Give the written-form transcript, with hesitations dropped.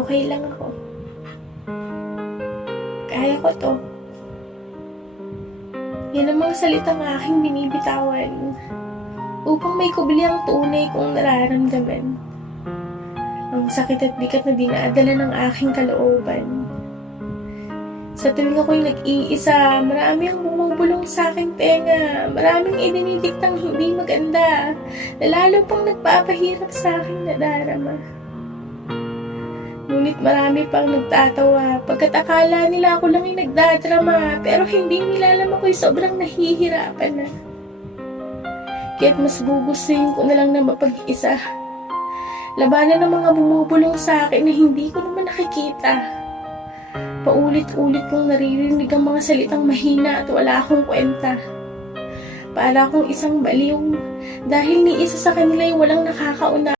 okay lang ako. Kaya ko 'to. Yan ang mga salitang aking binibitawan upang may kubli ang tunay kong nararamdaman. Ang sakit at bigat na dinadala ng aking kalooban. Sa tuwing ako'y nag-iisa, marami ang bumubulong sa aking tenga. Maraming idinidiktang hindi maganda, na lalo pang nagpapahirap sa aking nadarama. Ngunit marami pang nagtatawa, pagkat akala nila ako lang ay nagdadrama, pero hindi nila alam ako'y sobrang nahihirapan na. Kaya't mas gugustuhin ko na lang na mapag-isa. Labanan ng mga bumubulong sa akin na hindi ko naman nakikita. Paulit-ulit kong naririnig ang mga salitang mahina at wala akong kwenta. Para akong isang baliw dahil ni isa sa kanila ay walang nakakauna.